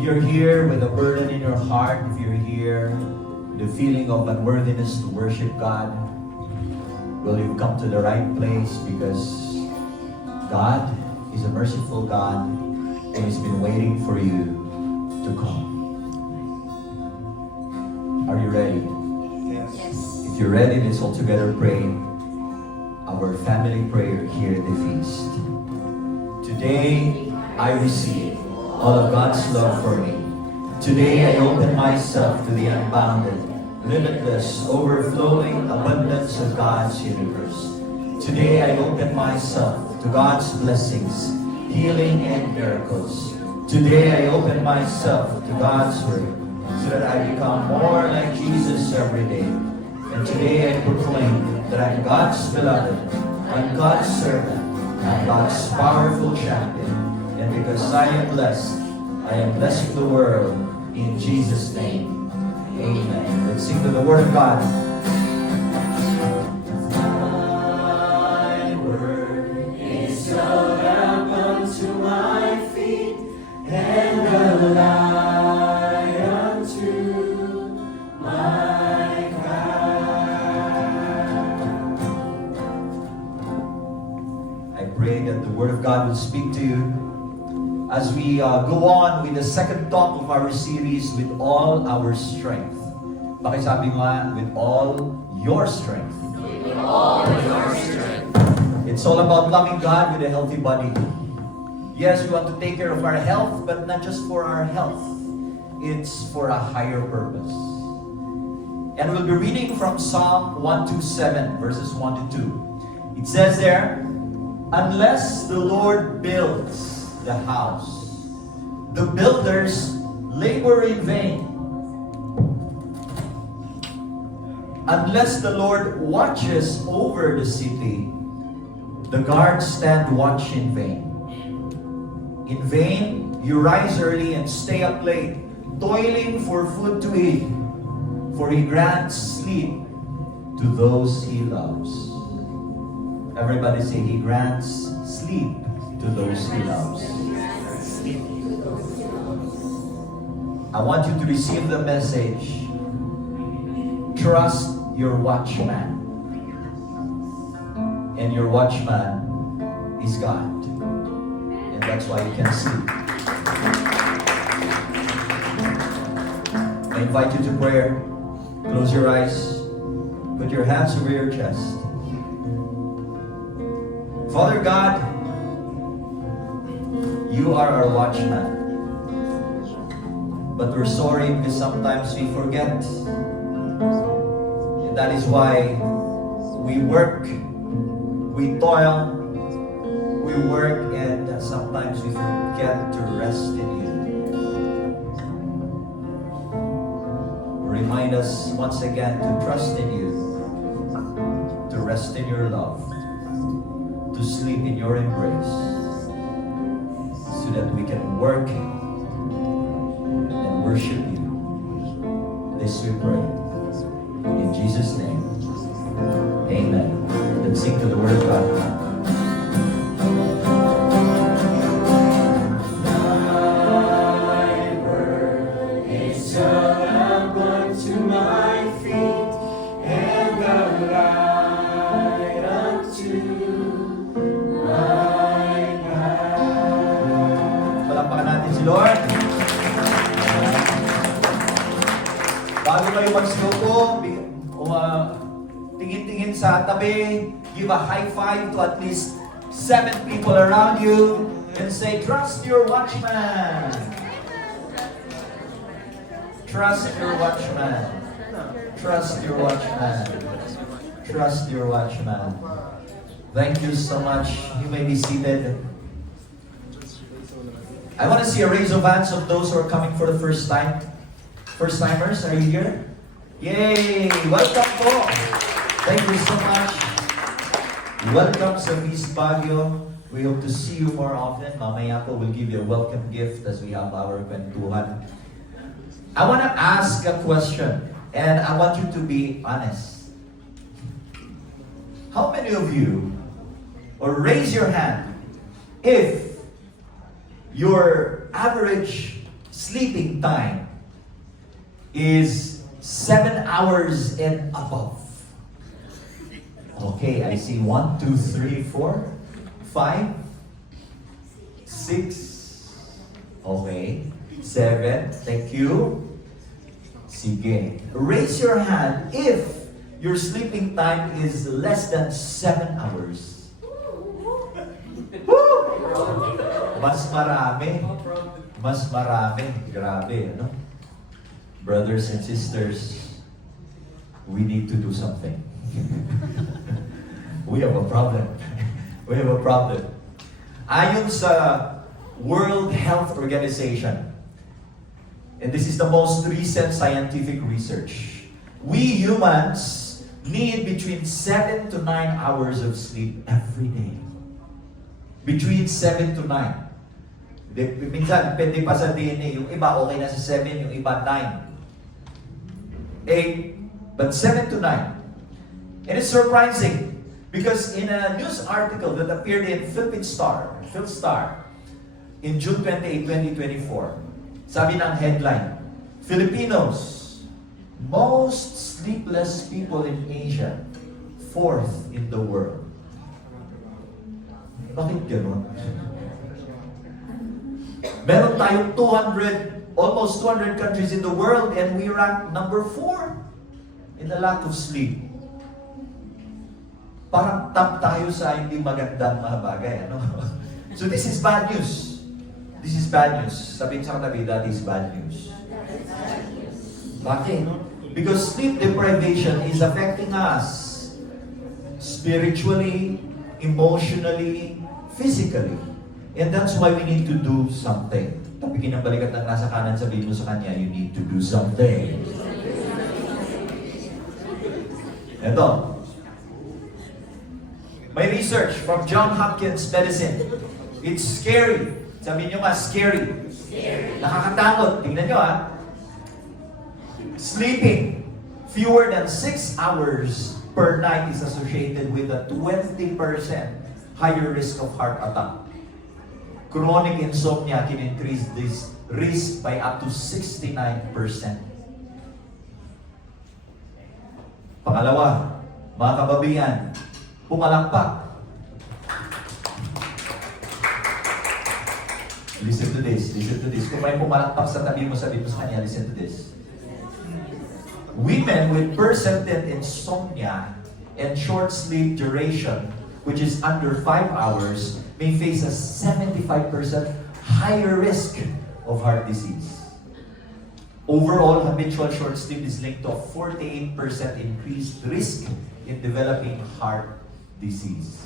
You're here with a burden in your heart, if you're here with the feeling of unworthiness to worship God, well, you've come to the right place because God is a merciful God and He's been waiting for you to come. Are you ready? Yes. If you're ready, let's all together pray our family prayer here at the feast. Today, I receive all of God's love for me. Today, I open myself to the unbounded, limitless, overflowing abundance of God's universe. Today, I open myself to God's blessings, healing, and miracles. Today, I open myself to God's word so that I become more like Jesus every day. And today, I proclaim that I'm God's beloved, I'm God's servant, I'm God's powerful champion. And because I am blessed with the world in Jesus' name. Amen. Let's sing to the Word of God. Thy word is a lamp unto my feet and a light unto my path. I pray that the Word of God will speak to you as we go on with the second talk of our series, With All Our Strength. Pakisabi nga, with all your strength. With all your strength. It's all about loving God with a healthy body. Yes, we want to take care of our health, but not just for our health. It's for a higher purpose. And we'll be reading from Psalm 127, verses 1 to 2. It says there, unless the Lord builds the house, the builders labor in vain. Unless the Lord watches over the city, the guards stand watch in vain. In vain, you rise early and stay up late, toiling for food to eat, for He grants sleep to those He loves. Everybody say, He grants sleep to those He loves. I want you to receive the message. Trust your watchman. And your watchman is God. And that's why you can sleep. I invite you to prayer. Close your eyes. Put your hands over your chest. Father God, You are our watchman. But we're sorry because sometimes we forget. And that is why we work, we toil, we work, and sometimes we forget to rest in You. Remind us once again to trust in You, to rest in Your love, to sleep in Your embrace, so that we can work and worship You. This we pray. In Jesus' name. Amen. Let's sing to the Word of God. Thy word is a lamp unto my feet and a light unto my path. Palakpakan natin si Lord. Bago kayo magsuko, tingin-tingin sa tabi, give a high five to at least 7 people around you and say, trust your watchman. Trust your watchman. Trust your watchman. Trust your watchman. Thank you so much. You may be seated. I want to see a raise of hands of those who are coming for the first time. First-timers, are you here? Yay! Welcome po! Thank you so much. Welcome sa Feast Baguio. We hope to see you more often. Mamaya po, we'll give you a welcome gift as we have our kwentuhan. I want to ask a question, and I want you to be honest. How many of you, or raise your hand, if your average sleeping time is 7 hours and above. Okay, I see 1, 2, 3, 4, 5, 6. Okay, 7. Thank you. Sige. Raise your hand if your sleeping time is less than 7 hours. Woo! Mas marami. Mas marami. Grabe, ano? Brothers and sisters, we need to do something. We have a problem. We have a problem. Ayon sa World Health Organization, and this is the most recent scientific research, we humans need between 7 to 9 hours of sleep every day. Between 7 to 9. Minsan, depende pa sa DNA. Yung iba okay na sa 7, yung iba 9. 8, but 7 to 9. And it's surprising because in a news article that appeared in Philstar, in June 28, 2024, sabi ng headline, Filipinos, most sleepless people in Asia, 4th in the world. Bakit gano'n? Meron tayong almost 200 countries in the world and we rank number 4 in the lack of sleep. Parang top tayo sa hindi magandang mga bagay, ano? So this is bad news. This is bad news. Sabihin sa katabi, that is bad news. Bakit? Because sleep deprivation is affecting us spiritually, emotionally, physically. And that's why we need to do something. Tapikin ang balikat ng nasa kanan, sabihin mo sa kanya, you need to do something. Ito. May research from Johns Hopkins Medicine. It's scary. Sabihin nyo nga, scary. Nakakatakot. Tingnan nyo Sleeping fewer than 6 hours per night is associated with a 20% higher risk of heart attack. Chronic insomnia can increase this risk by up to 69%. Pangalawa, mga kababayan, pumalakpak. Listen to this, listen to this. Kung may pumalakpak sa tabi mo, sabi mo sa kanya, listen to this. Women with persistent insomnia and short sleep duration, which is under 5 hours, may face a 75% higher risk of heart disease. Overall, habitual short sleep is linked to a 48% increased risk in developing heart disease.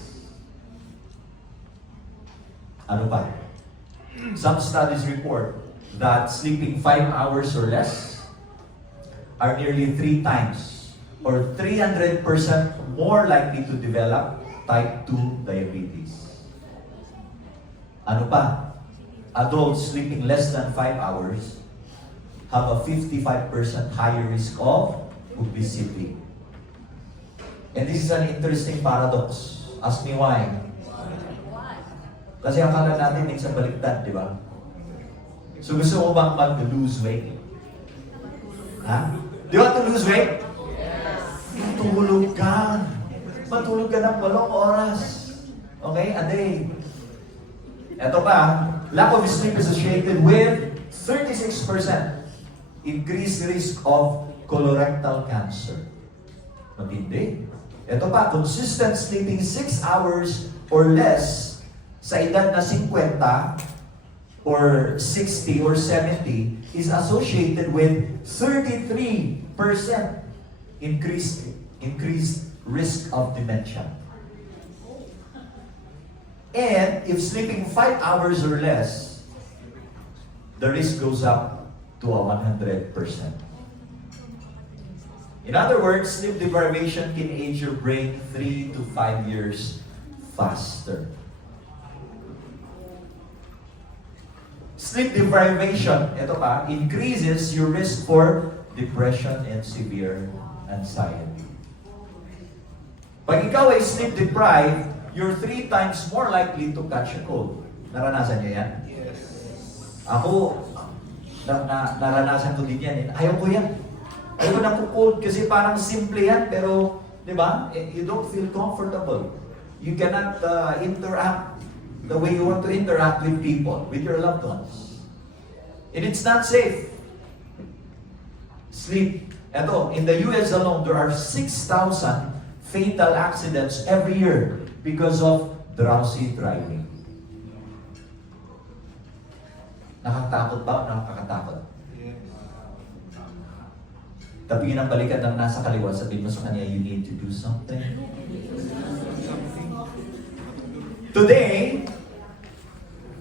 Ano pa? Some studies report that sleeping 5 hours or less are nearly 3 times or 300% more likely to develop type 2 diabetes. Ano pa? Adults sleeping less than 5 hours have a 55% higher risk of obesity. And this is an interesting paradox. Ask me why. Kasi akala natin minsan baliktad, di ba? So gusto mo bang mag-lose weight? Ha? Do you want to lose weight? Matulog ka. Matulog ka ng 8 oras. Okay? A day. Ito pa, lack of sleep is associated with 36% increased risk of colorectal cancer. Matindi. Ito pa, consistent sleeping 6 hours or less sa edad na 50 or 60 or 70 is associated with 33% increased risk of dementia. And if sleeping 5 hours or less, the risk goes up to a 100%. In other words, sleep deprivation can age your brain 3 to 5 years faster. Sleep deprivation, ito pa, increases your risk for depression and severe anxiety. Pag ikaw ay sleep deprived, you're 3 times more likely to catch a cold. Naranasan niyo yan? Yes. Ako, naranasan ko din yan. Ayaw ko yan. Ayaw ko na kukod kasi parang simple yan, pero, di ba, you don't feel comfortable. You cannot interact the way you want to interact with people, with your loved ones. And it's not safe. Sleep. Eto, in the US alone, there are 6,000 fatal accidents every year because of drowsy driving. Nakakatakot ba o nakakatakot? Tabingin ang balikat ng nasa kaliwa, sabihin mo sa kanya, you need to do something. Today,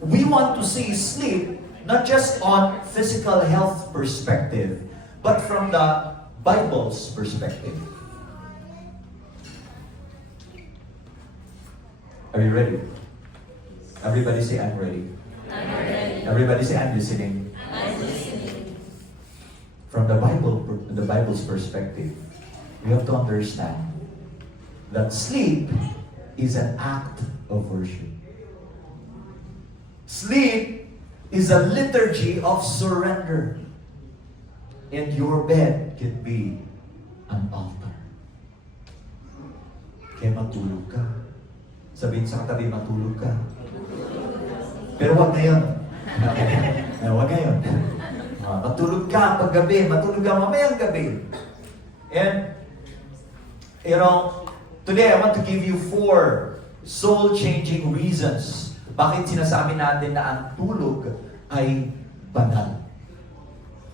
we want to see sleep not just on physical health perspective, but from the Bible's perspective. Are you ready? Everybody say, I'm ready. I'm ready. Everybody say, I'm listening. I'm listening. From the Bible's perspective, we have to understand that sleep is an act of worship. Sleep is a liturgy of surrender. And your bed can be an altar. Kaya matulog ka. Sabihin sa katabi, matulog ka. Pero wag ngayon. Wag ngayon. Matulog ka paggabi, matulog ka mamayang gabi. And, you know, today I want to give you 4 soul-changing reasons bakit sinasabi natin na ang tulog ay banal.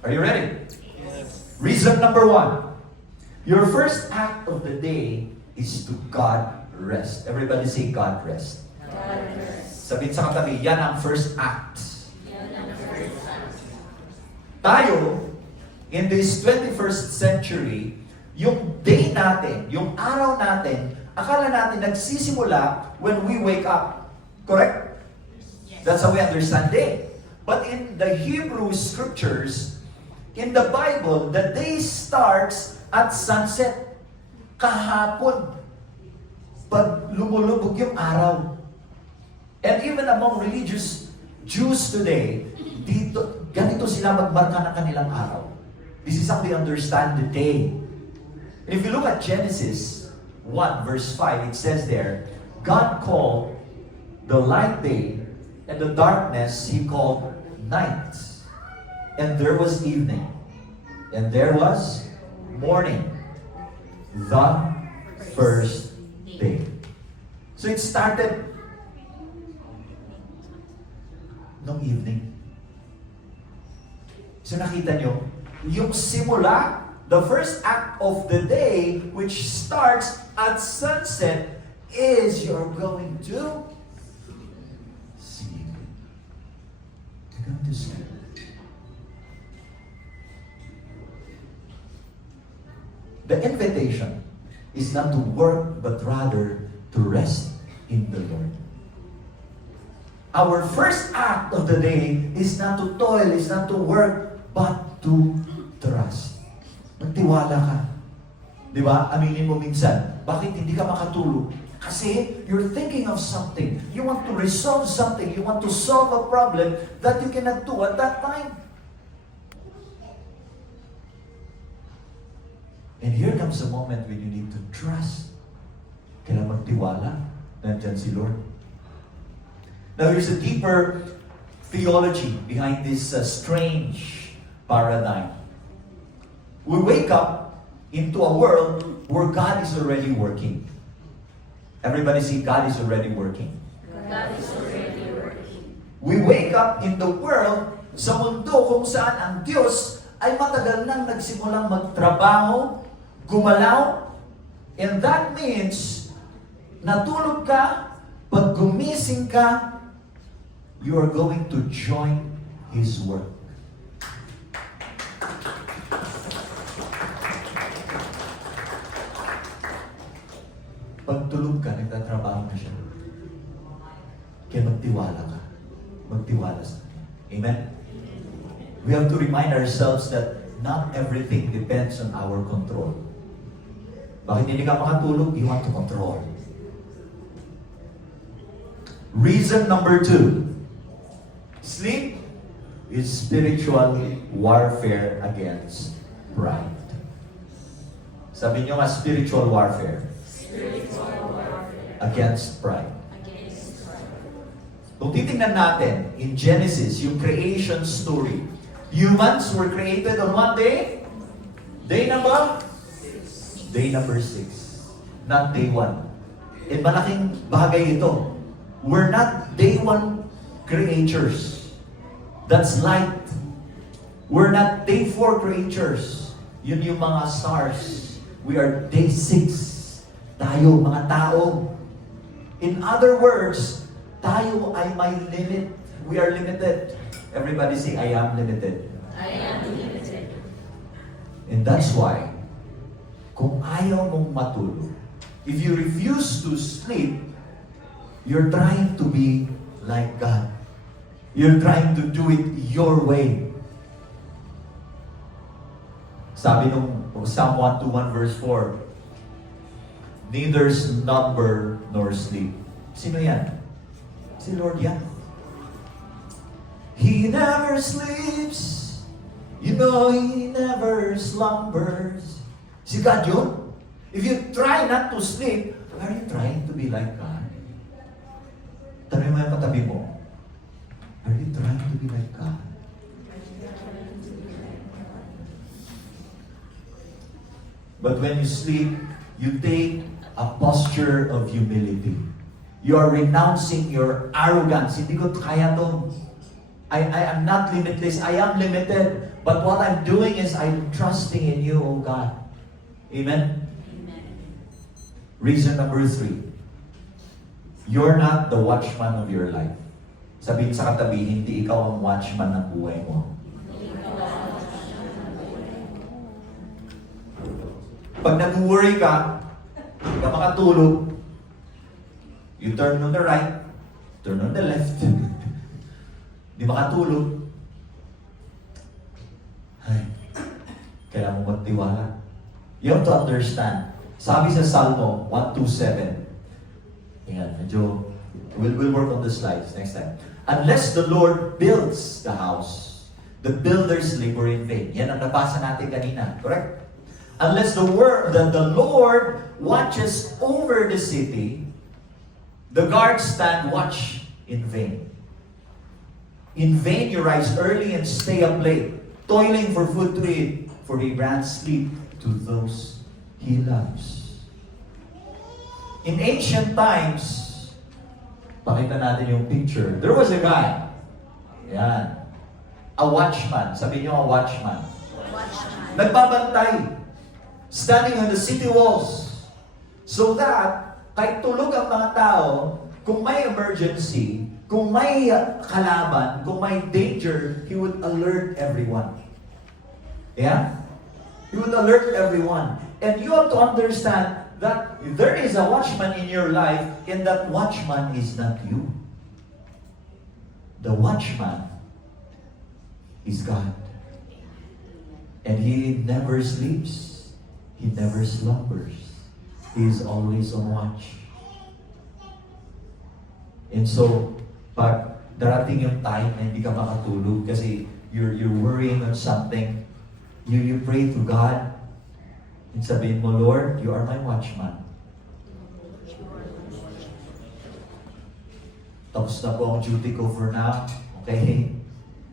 Are you ready? Yes. Reason number 1. Your first act of the day is to God rest. Everybody say God rest. God rest. Sabihin sa katabi, yan ang first act. Yan ang first act. Tayo, in this 21st century, yung day natin, yung araw natin, akala natin nagsisimula when we wake up. Correct? Yes. That's how we understand day. But in the Hebrew scriptures, in the Bible, the day starts at sunset. Kahapon. Pag lumulubog yung araw. And even among religious Jews today, ganito sila magmarka ng kanilang araw. This is how they understand the day. And if you look at Genesis 1 verse 5, it says there, God called the light day, and the darkness He called night. And there was evening, and there was morning, the first day. So it started nung evening. So nakita nyo, yung simula, the first act of the day, which starts at sunset, is you're going to sleep. You're going to sleep. The invitation is not to work, but rather to rest in the Lord. Our first act of the day is not to toil, is not to work, but to trust. Magtiwala ka. Di ba? Aminin mo minsan, bakit hindi ka makatulog? Kasi you're thinking of something. You want to resolve something. You want to solve a problem that you cannot do at that time. And here comes a moment when you need to trust. Kailangan magtiwala. Nandyan si Lord. Now, there's a deeper theology behind this strange paradigm. We wake up into a world where God is already working. Everybody see, God is already working. God is already working. We wake up in the world sa mundo kung saan ang Diyos ay matagal nang nagsimulang magtrabaho, gumalaw, and that means natulog ka, pag gumising ka, you are going to join His work. Pag tulog ka, nagtatrabaho na siya. Kaya magtiwala ka. Magtiwala sa Kanya. Amen? We have to remind ourselves that not everything depends on our control. Bakit hindi ka makatulog? You want to control. Reason number 2. Sleep is spiritual warfare against pride. Sabi niyo nga, spiritual warfare against pride. Kung titingnan natin in Genesis, yung creation story, humans were created on what day? Day number 6. Not day 1. And malaking bagay ito. We're not day 1 creatures. That's light. We're not day 4 creatures. Yun yung mga stars. We are day 6. Tayo, mga tao. In other words, tayo ay may limit. We are limited. Everybody say, I am limited. I am limited. And that's why, kung ayaw mong matulog, if you refuse to sleep, you're trying to be like God. You're trying to do it your way. Sabi nung Psalm 121 verse 4, neither slumber nor sleep. Sino yan? Si Lord yan. He never sleeps. You know He never slumbers. Si God yun? If you try not to sleep, are you trying to be like God? Tanong mo yung katabi mo, are you trying to be like God? But when you sleep, you take a posture of humility. You are renouncing your arrogance. Hindi ko kaya to. I am not limitless. I am limited. But what I'm doing is I'm trusting in you, oh God. Amen? Amen. Reason number 3. You're not the watchman of your life. Sabihin sa katabi, hindi ikaw ang watchman ng buhay mo. Pag nag-worry ka, hindi ka makatulog, you turn on the right, turn on the left. Hindi makatulog. Ay, kailangan mo magtiwala. You have to understand. Sabi sa Salmo 127, ayan, medyo, we'll work on the slides next time. Unless the Lord builds the house, the builders labor in vain. Yan ang nabasa natin kanina, correct? Unless the Lord watches over the city, the guards stand watch in vain. In vain you rise early and stay up late, toiling for food to eat, for He grants sleep to those He loves. In ancient times, pakita natin yung picture. There was a guy, yan, a watchman. Sabi niyo, a watchman. Watchman. Nagbabantay, standing on the city walls, so that kahit tulog ang mga tao, kung may emergency, kung may kalaban, kung may danger, he would alert everyone. Yeah? He would alert everyone. And you have to understand that there is a watchman in your life, and that watchman is not you. The watchman is God. And He never sleeps. He never slumbers. He is always on watch. And so, pag darating yung time na hindi ka makatulog kasi you're worrying on something, you pray to God and sabihin mo, Lord, you are my watchman. Tapos na po ang duty ko for now. Okay?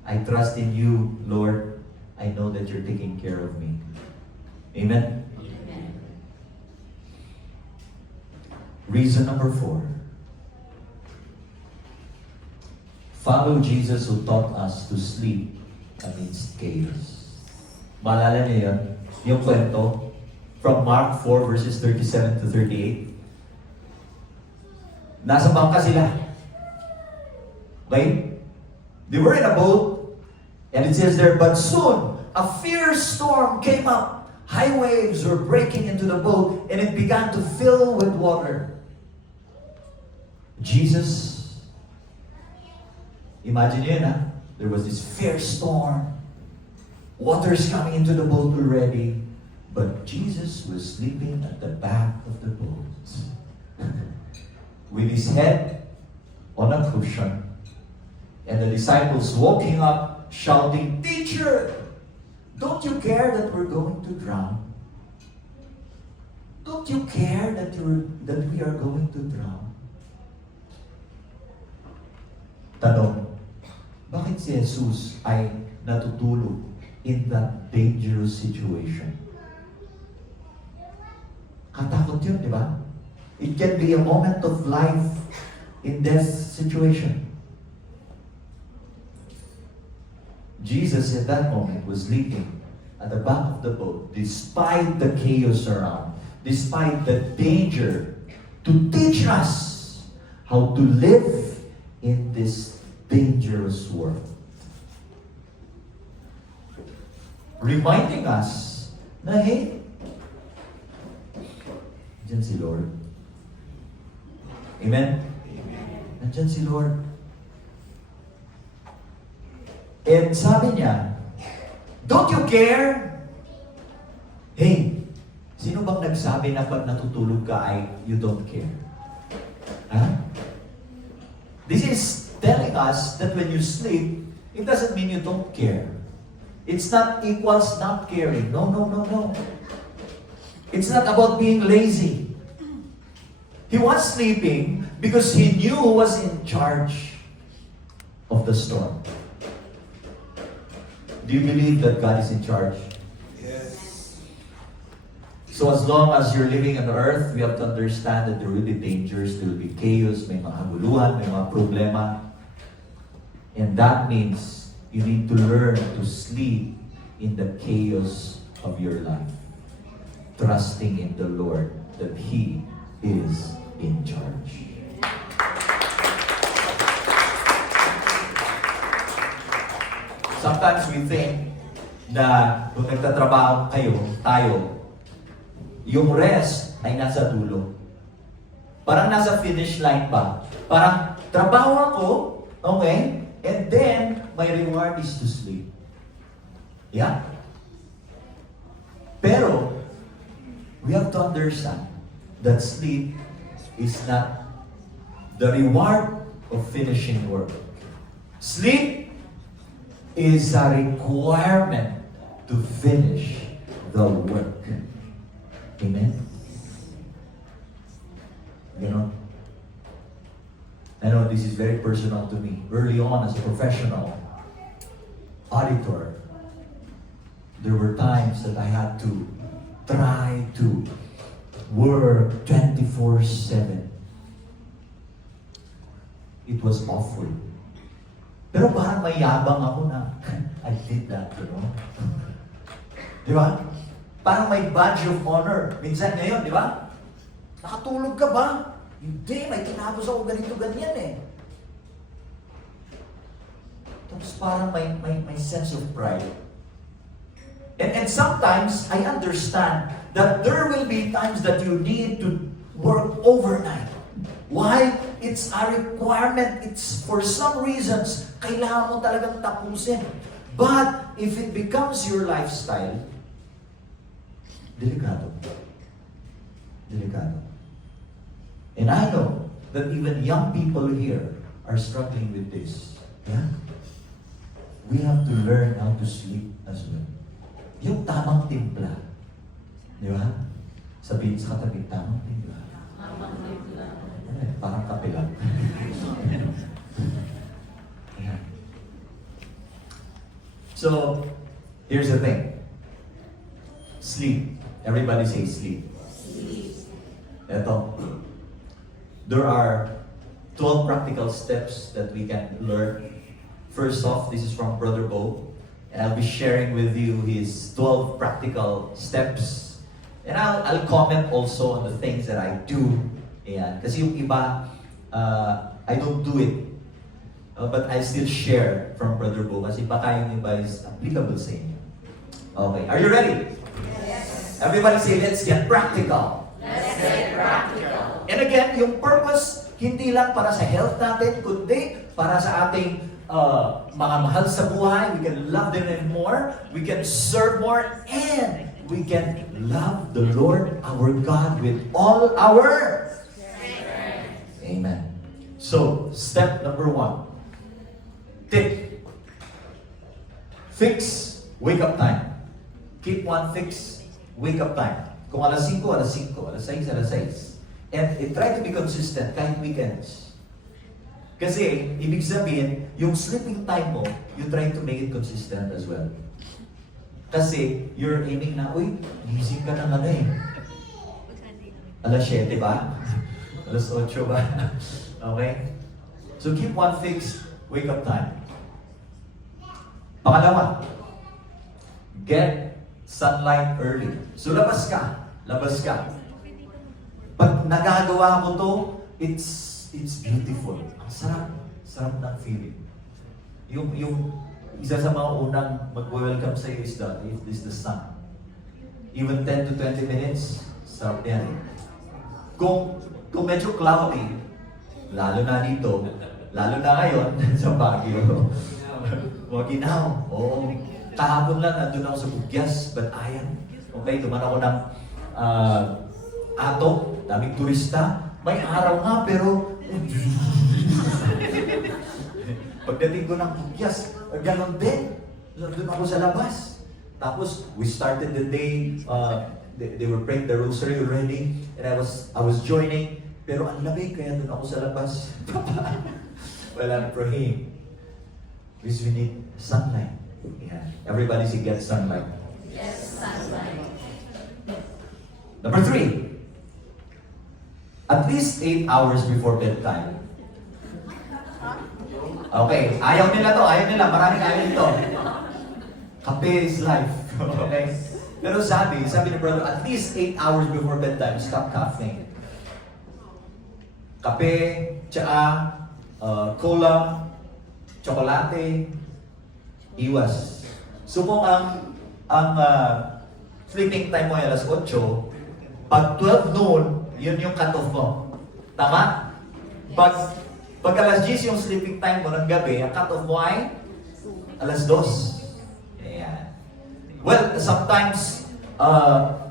I trust in you, Lord. I know that you're taking care of me. Amen? Amen. Reason number 4. Follow Jesus who taught us to sleep amidst chaos. Maalala niyo yun? Yung kwento from Mark 4 verses 37 to 38. Nasa bangka sila. Okay? They were in a boat, and it says there, but soon a fierce storm came up. High waves were breaking into the boat, and it began to fill with water. Jesus, imagine yun, ha? There was this fierce storm. Water's coming into the boat already. But Jesus was sleeping at the back of the boat. With his head on a cushion. And the disciples woke him up shouting, "Teacher, don't you care that we're going to drown? Don't you care that we are going to drown?" Tanong, bakit si Jesus ay natutulog in that dangerous situation? Katakot yun, di ba? It can be a moment of life in death situation. Jesus at that moment was sleeping at the back of the boat despite the chaos around, despite the danger, to teach us how to live in this dangerous world. Reminding us na, hey, nandiyan si Lord. Amen? Nandiyan si Lord. And sabi niya, "Don't you care?" Hey, sino bang nagsabi na pag natutulog ka ay you don't care? Huh? This is telling us that when you sleep, it doesn't mean you don't care. It's not equals not caring. No, no, no, no. It's not about being lazy. He was sleeping because he knew who was in charge of the storm. Do you believe that God is in charge? Yes. So as long as you're living on earth, we have to understand that there will be dangers, there will be chaos, may mga haguluhan, may mga problema. And that means you need to learn to sleep in the chaos of your life, trusting in the Lord that He is in charge. Sometimes we think na kung nagtatrabaho tayo, yung rest ay nasa dulo. Parang nasa finish line pa. Parang trabaho ako, okay, and then my reward is to sleep. Yeah? Pero, we have to understand that sleep is not the reward of finishing work. Sleep is a requirement to finish the work. Amen? You know, I know this is very personal to me. Early on as a professional auditor, there were times that I had to try to work 24/7. It was awful. Pero parang may yabang ako na, I did that, you know? Di ba? Parang may badge of honor. Minsan ngayon, di ba? Nakatulog ka ba? Hindi, may tinapos ako ganito-ganyan eh. Tapos parang may sense of pride. And sometimes, I understand that there will be times that you need to work overnight. Why? It's a requirement. It's for some reasons, kailangan mo talagang tapusin. But, if it becomes your lifestyle, delikado. Delikado. And I know that even young people here are struggling with this. Yeah? We have to learn how to sleep as well. Yung tamang timpla. Di ba? Sabihin sa katabi, tamang timpla. Parang kape lang. Yeah. So, here's the thing. Sleep. Everybody say sleep. Sleep. Eto. There are 12 practical steps that we can learn. First off, this is from Brother Bo. And I'll be sharing with you his 12 practical steps. And I'll comment also on the things that I do. Ayan. Kasi yung iba, I don't do it. But I still share from Brother Bo. Kasi baka yung iba is applicable sa inyo. Okay. Are you ready? Yes. Everybody say, let's get practical. Let's get practical. And again, yung purpose, hindi lang para sa health natin, kundi para sa ating mga mahal sa buhay. We can love them more. We can serve more. And we can love the Lord our God with all our Amen. So, step number 1. Tip. Fix wake-up time. Keep one fixed wake-up time. Kung alas 5, alas 5. Alas 6, alas 6. And try to be consistent kahit weekends. Kasi, ibig sabihin, yung sleeping time mo, you try to make it consistent as well. Kasi, you're aiming na, uy, gising ka ng ano eh. Alas 7 ba? Alas 8 ba? Okay? So, keep one fixed wake-up time. Pangalawa, get sunlight early. So, labas ka. Labas ka. Pag nagagawa ko to, it's beautiful. Ang sarap. Sarap ng feeling. Yung isa sa mga unang mag-welcome sa iyo is the sun. Even 10 to 20 minutes, sarap yan. Kung medyo cloudy, lalo na dito, lalo na ngayon sa Baguio, maginaw. Oo. Kahapon lang, nandun ako sa Bugyas, Batayan. Okay, duman ako ng Ato, daming turista. May araw nga, pero pagdating ko ng Bugyas, ganon din. Nandun ako sa labas. Tapos, we started the day, they were praying the rosary already, and I was joining, pero ang lamig, kaya doon ako sa labas. Well, I'm praying. Because we need sunlight. Yeah. Everybody say get sunlight. Yes, sunlight. Number 3. At least 8 hours before bedtime. Okay, ayaw nila to, ayaw nila. Maraming ayaw nito. Kape is life. Okay? Pero sabi ni brother, at least 8 hours before bedtime, stop caffeine. Kape, tsaa, cola, tsokolate, iwas. So kung ang sleeping time mo ay alas 8, pag 12 noon, yun yung cut-off mo. Tama? Pag alas 10 yung sleeping time mo ng gabi, ang cut-off mo ay alas 2. Ayan. Well, sometimes,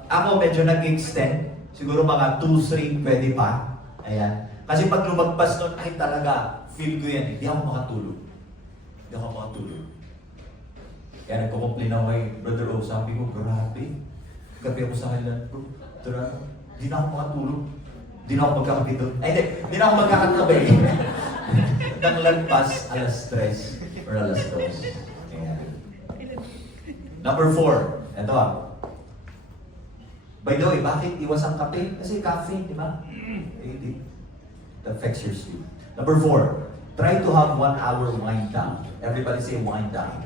ako medyo nag-extend. Siguro mga 2-3 pwede pa. Ayan. Kasi pag lumagpas nun, ay talaga, feel ko yan. Hindi ako makatulog. Kaya nagko-complain ako kay Brother O. Sabi ko, grabe. Gabi ako sa kailan, bro. Hindi na ako makatulog. Hindi na ako magkakabi doon. Ay, hindi na ako magkakatabi. Nang lagpas, alas 3 or alas 2. Ayan. Number 4. Ito ah. By the way, bakit iwas ang kape? Kasi caffeine, di ba? It affects your sleep. Number 4. Try to have 1 hour wind down. Everybody say wind down.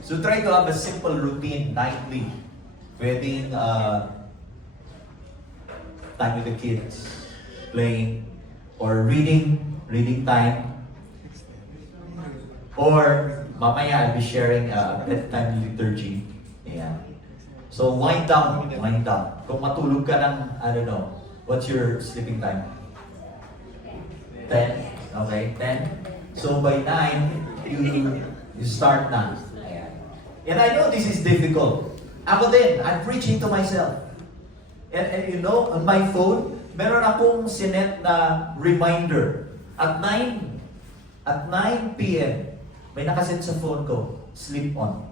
So try to have a simple routine nightly. Pwedeng time with the kids, playing, or reading time. Or mamaya I'll be sharing bedtime liturgy. Yeah. So wind down. Kung matulog ka ng, I don't know, what's your sleeping time? 10? Okay, 10. So by 9, you start na. Ayan. And I know this is difficult. Ako din, I'm preaching to myself. And you know, on my phone, meron akong sinet na reminder. At 9 p.m., may nakaset sa phone ko, sleep on.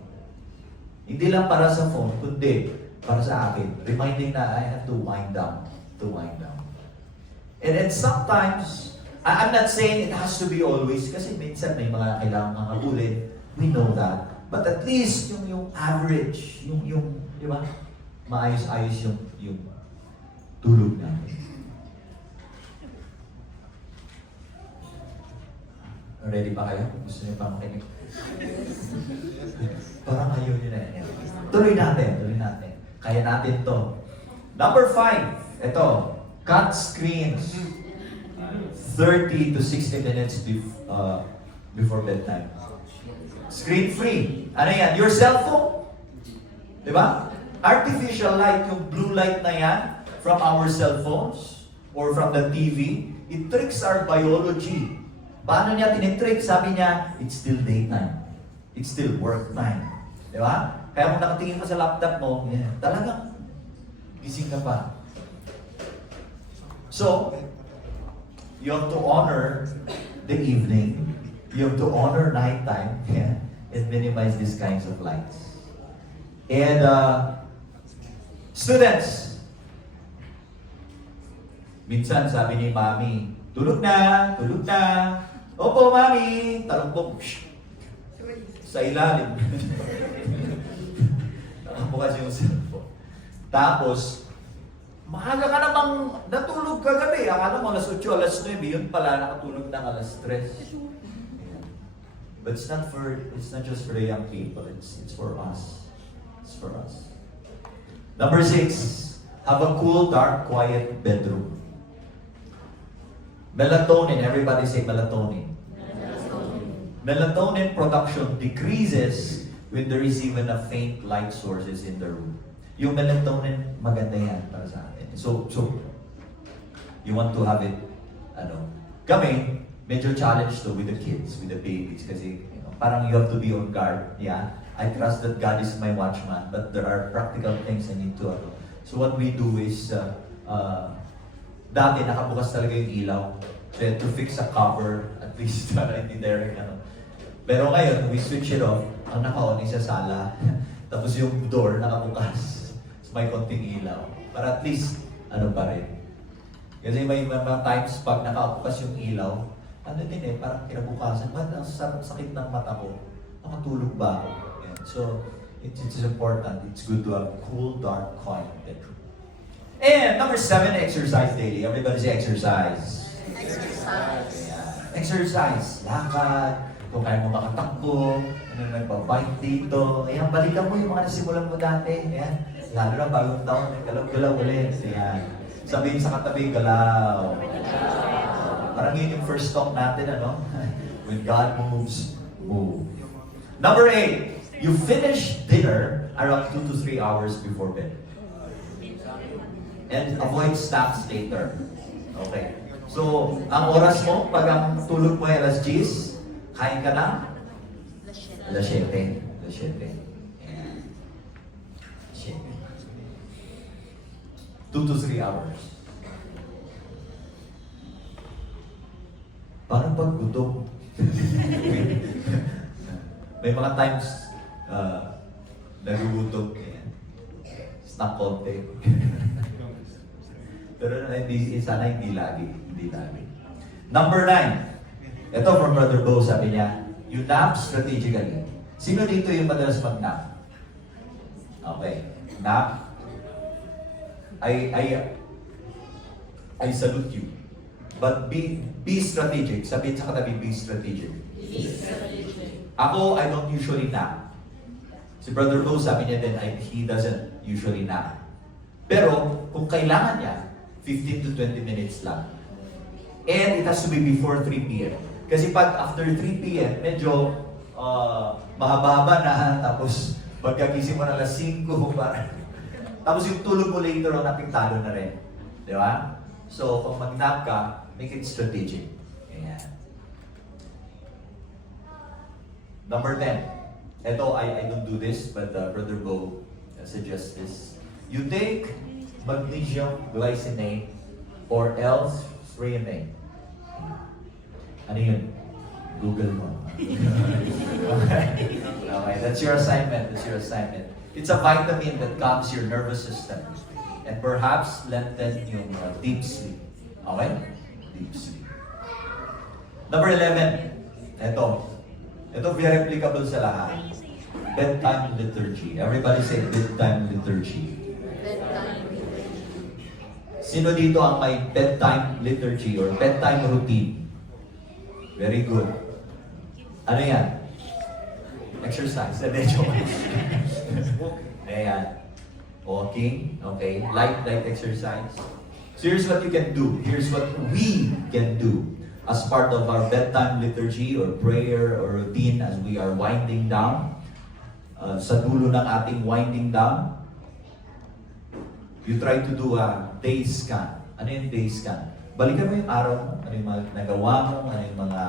Hindi lang para sa phone, kundi para sa akin. Reminding na I have to wind down. And sometimes, I'm not saying it has to be always, kasi minsan may mga kailangan mga habulin. We know that. But at least, yung average, yung di ba? Maayos-ayos yung tulog natin. Ready ba kayo? Gusto niyo pa makinig? Parang ayaw niyo na yan. Tuloy natin. Kaya natin to. Number 5. Ito. Cut screens. 30 to 60 minutes before bedtime. Screen free. Ano yan? Your cellphone. Diba? Artificial light, yung blue light na yan from our cell phones or from the TV, it tricks our biology. Paano niya tinitrick? Sabi niya, it's still daytime. It's still work time. Diba? Kaya kung nakatingin ka sa laptop mo, talagang gising ka pa. So, you have to honor the evening. You have to honor nighttime. Yeah. and minimize these kinds of lights. And students, minsan sabi ni Mami, tulog na, tulog na. Opo, Mami, talumpok. Sa ilalim. Nakabukas yung cellphone. Tapos, maaga ka namang natulog kagabi. Akala mo alas 8, alas 9, yun pala nakatulog ng alas 3. But it's not just for the young people, it's for us. It's for us. Number 6, have a cool, dark, quiet bedroom. Melatonin, everybody say melatonin. Melatonin production decreases when there is even a faint light sources in the room. Yung melatonin, maganda yan para sa atin. So, you want to have it, kami, medyo challenge to with the kids, with the babies, kasi, parang you have to be on guard, yeah? I trust that God is my watchman, but there are practical things I need to, So what we do is, dati nakabukas talaga yung ilaw, so to fix a cover, at least, para hindi direct, Pero ngayon, we switch it off, ang naka-on is sa sala, tapos yung door nakabukas. May konting ilaw. Para at least, pa rin. Kasi may mga times pag nakabukas yung ilaw, parang kinabukasan, ang sakit ng mata ko. Nakatulog ba ako? Yeah. So, it's important. It's good to have cool, dark, quiet bedroom. And number 7, exercise daily. Everybody say exercise. Exercise. Yeah. Exercise. Lakad. Kung kaya mo makatakbo, nagpa-bike dito. Ayan, balikan mo yung mga nasimulan mo dati. Ayan. Lalo na bagong taon, galaw-galaw ulit. Ayan. Sabihin sa katabi, galaw. Parang yun yung first talk natin, When God moves, move. Number 8, you finish dinner around 2 to 3 hours before bed. And avoid snacks later. Okay. So, ang oras mo, pag ang tulog mo ay alas 10, kain ka na? Alas 7. Alas 7. 2 to 3 hours. Parang pag gutom. May mga times, nagugutom. Snack konti. Pero sana hindi lagi. Hindi lagi. Number 9. Ito from Brother Bo, sabi niya, you nap strategically. Sino dito yung madalas mag-nap? Okay. Nap. I salute you. But be strategic. Sabihin sa katabi, be strategic. Be strategic. Ako, I don't usually nap. Si Brother Bo, sabi niya din, he doesn't usually nap. Pero, kung kailangan niya, 15 to 20 minutes lang. And it has to be before 3 p.m. Kasi pag after 3 p.m., medyo mahaba-haba na, tapos pagkagising mo na alas 5, parang tapos yung tulog mo later on, napiktado na rin. Di ba? So, kung mag-nap ka, make it strategic. Ayan. Number 10. Ito, I don't do this, but Brother Bo suggests this. You take magnesium glycinate or else threonate. Ano yun? Google mo. Okay, that's your assignment. That's your assignment. It's a vitamin that calms your nervous system and perhaps lengthen yung deep sleep. Okay? Deep sleep. Number 11. Ito very applicable sa lahat. Bedtime liturgy. Everybody say bedtime liturgy. Bedtime. Sino dito ang may bedtime liturgy or bedtime routine? Very good. Ano yan? Exercise. Ayan. Walking. Okay. Light exercise. So here's what you can do. Here's what we can do as part of our bedtime liturgy or prayer or routine as we are winding down. Sa dulo ng ating winding down, you try to do a day scan. Ano yung day scan? Balikan mo yung araw mo. Ano yung mga nagawa mo? Ano yung mga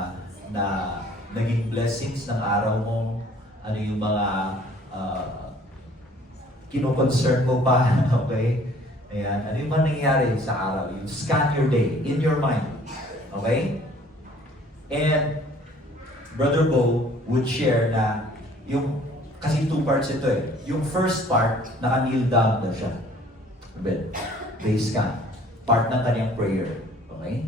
naging blessings ng araw mo? Ano yung mga kino-concern mo pa? Okay? Ayan. Ano yung mga nangyayari sa araw? You scan your day in your mind. Okay? And Brother Bo would share na kasi two parts ito eh. Yung first part, naka-kneel down na siya. Base ka. Part ng kanyang prayer. Okay?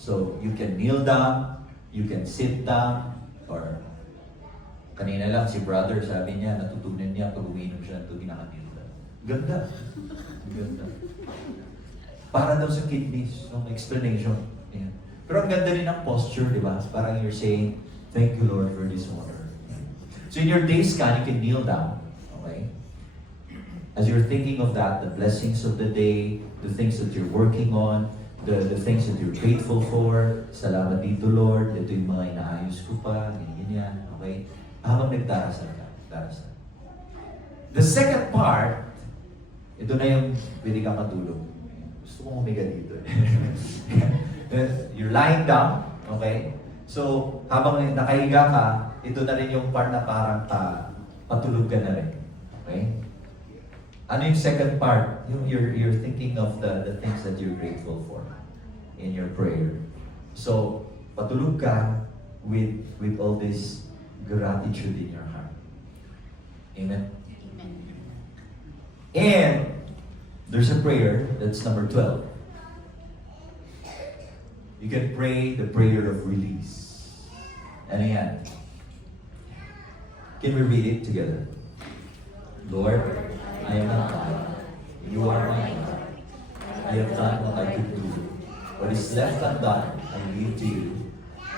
So, you can kneel down, you can sit down, or kanina lang si brother, sabi niya, natutunan niya pag umiinom siya ng tubig naka-kneel down. Ganda. Ganda. Para daw sa kidneys, yung explanation. Ayan. Pero ang ganda rin ng posture, di ba? Parang you're saying, thank you Lord for this water. So in your day scan, you can kneel down. Okay? As you're thinking of that, the blessings of the day, the things that you're working on, the things that you're grateful for, salamat dito Lord, ito yung mga inaayos ko pa, ganyan. Okay? Habang nagdarasal ka. Darasal. The second part, ito na yung pwede kang matulog. Gusto kong humiga dito. You're lying down, okay? So, habang nakahiga ka, ito na rin yung part na parang patulog ka na rin. Okay? Ano yung second part? Yung you're thinking of the things that you're grateful for in your prayer. So, patulog ka with all this gratitude in your heart. Amen? And there's a prayer, that's number 12. You can pray the prayer of release. Ano yan? Can we read it together? Lord, I am not God. You are my God. I have done what I could do. What is left undone, I leave to you,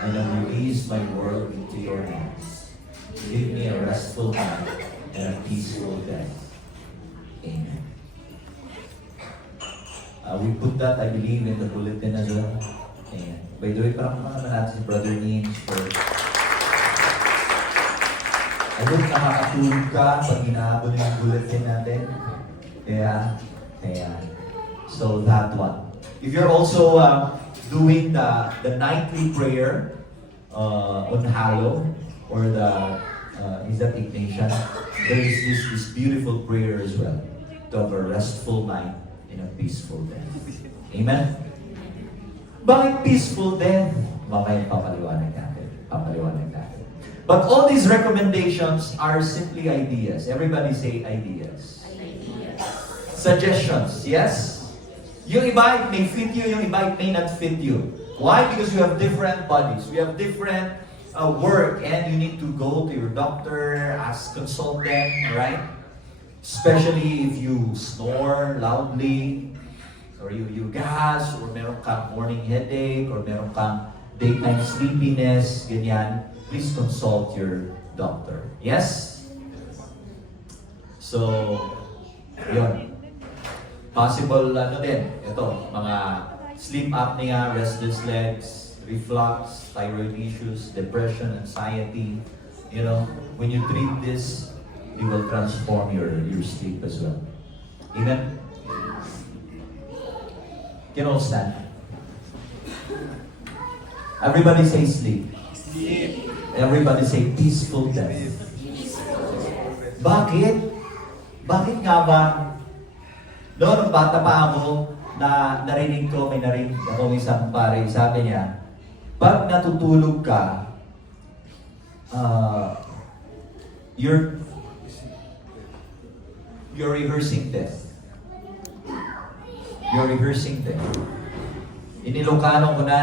and I release my world into your hands. Give me a restful night and a peaceful death. Amen. We put that, I believe, in the bulletin as well. Ayan. By the way, parang naman natin si Brother Nins for... I hope nakakatulog ka pag hinahabol yung bulletin natin. Kaya, so that one. If you're also doing the nightly prayer on Hallow, or is that Ignatian? There is this beautiful prayer as well, to have a restful night and a peaceful death. Amen? Bakit peaceful death? Mamaya papaliwanag natin. But all these recommendations are simply ideas. Everybody say ideas. Suggestions, yes? Yung iba, it may fit you, yung iba, it may not fit you. Why? Because you have different bodies. We have different work, and you need to go to your doctor, consult them, right? Especially if you snore loudly, or you gas, or meron kang morning headache, or meron kang daytime sleepiness, ganyan, please consult your doctor. Yes? So, yun. Possible, din, ito, mga sleep apnea, restless legs, reflux, thyroid issues, depression, anxiety. You know, when you treat this, you will transform your sleep as well. Amen? Can all stand? Everybody say sleep. Sleep. Everybody say peaceful death. Bakit? Bakit nga ba? Noon, bata pa ako, narinig ko, may narinig ako isang pare, sabi niya, pag natutulog ka, you're rehearsing death. You're rehearsing death. Inilokano ko na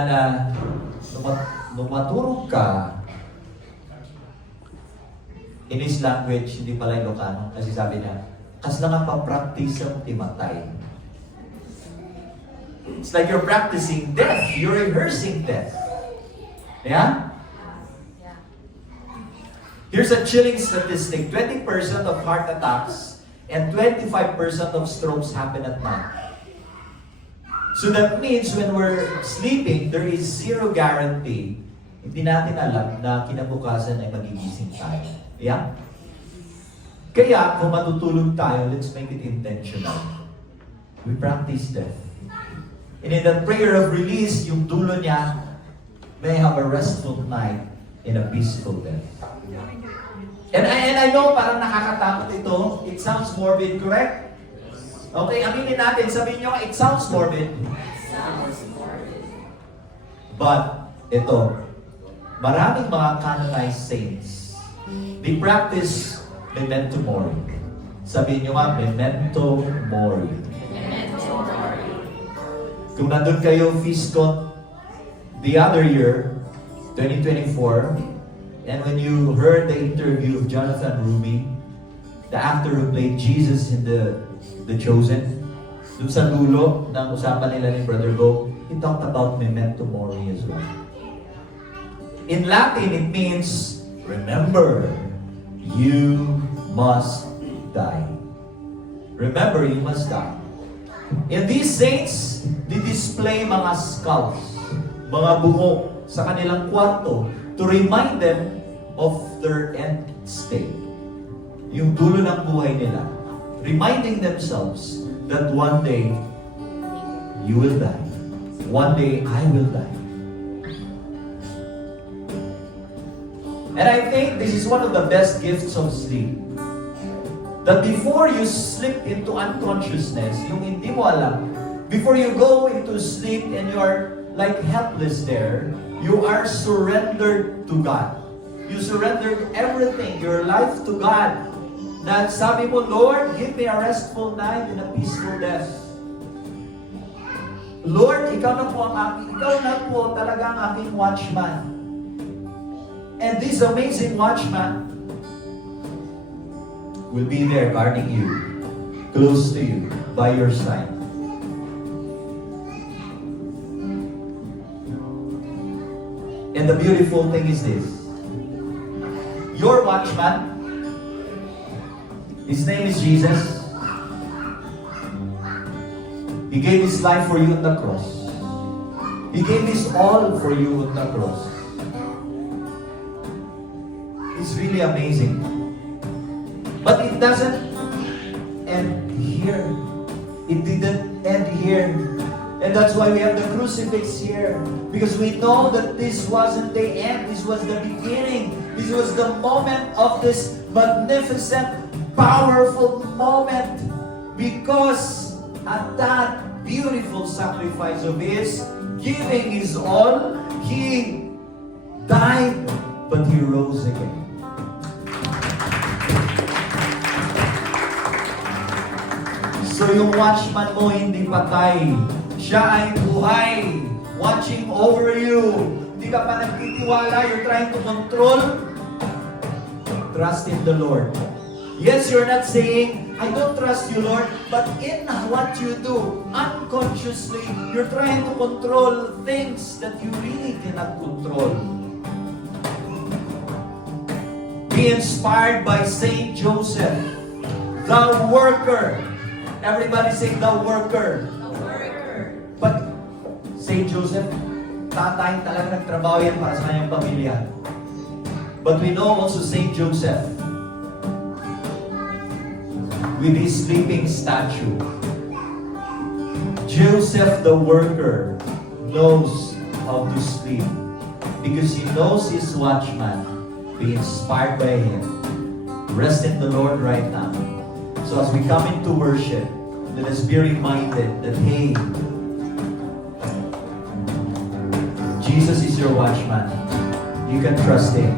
nung matulog ka, in his language, hindi pala Ilocano, kasi sabi niya, kas lang ang pa-practice ang timatay. It's like you're practicing death. You're rehearsing death. Yeah? Here's a chilling statistic. 20% of heart attacks and 25% of strokes happen at night. So that means when we're sleeping, there is zero guarantee. Hindi natin alam na kinabukasan ay magigising tayo. Yeah? Kaya, kung matutulog tayo, let's make it intentional. We practice death. And in that prayer of release, yung dulo niya, may have a restful night and a peaceful death. And I know parang nakakatakot ito. It sounds morbid, correct? Okay, aminin natin. Sabihin nyo, it sounds morbid. But, ito, maraming mga canonized saints they practice memento mori. Sabihin nyo nga, memento mori. Memento mori. Kung nandun kayo, FeastCon, the other year, 2024, and when you heard the interview of Jonathan Rumi, the actor who played Jesus in The Chosen, dun sa dulo ng usapan nila ni Brother Go, he talked about memento mori as well. In Latin, it means, remember, you must die. Remember, you must die. And these saints, they display mga skulls, mga bungo sa kanilang kwarto to remind them of their end state. Yung dulo ng buhay nila. Reminding themselves that one day, you will die. One day, I will die. And I think this is one of the best gifts of sleep. That before you slip into unconsciousness, yung hindi mo alam, before you go into sleep and you are like helpless there, you are surrendered to God. You surrendered everything, your life to God. Na sabi mo, Lord, give me a restful night and a peaceful death. Lord, ikaw na po talaga ang aking watchman. And this amazing watchman will be there guarding you, close to you, by your side. And the beautiful thing is this. Your watchman, his name is Jesus. He gave his life for you on the cross. He gave his all for you on the cross. It's really amazing. But it doesn't end here. It didn't end here. And that's why we have the crucifix here. Because we know that this wasn't the end. This was the beginning. This was the moment of this magnificent, powerful moment. Because at that beautiful sacrifice of His, giving His all, He died, but He rose again. So yung watchman mo hindi patay. Siya ay buhay. Watching over you. Hindi ka pa nagtitiwala. You're trying to control. Trust in the Lord. Yes, you're not saying, I don't trust you, Lord. But in what you do, unconsciously, you're trying to control things that you really cannot control. Be inspired by Saint Joseph, the worker. Everybody say the worker. A worker. But Saint Joseph, tatay talaga nagtrabaho yan para sa kanyang pamilya. But we know also Saint Joseph with his sleeping statue. Joseph the worker knows how to sleep because he knows his watchman. Be inspired by him. Rest in the Lord right now. So as we come into worship, let us be reminded that, hey, Jesus is your watchman. You can trust Him.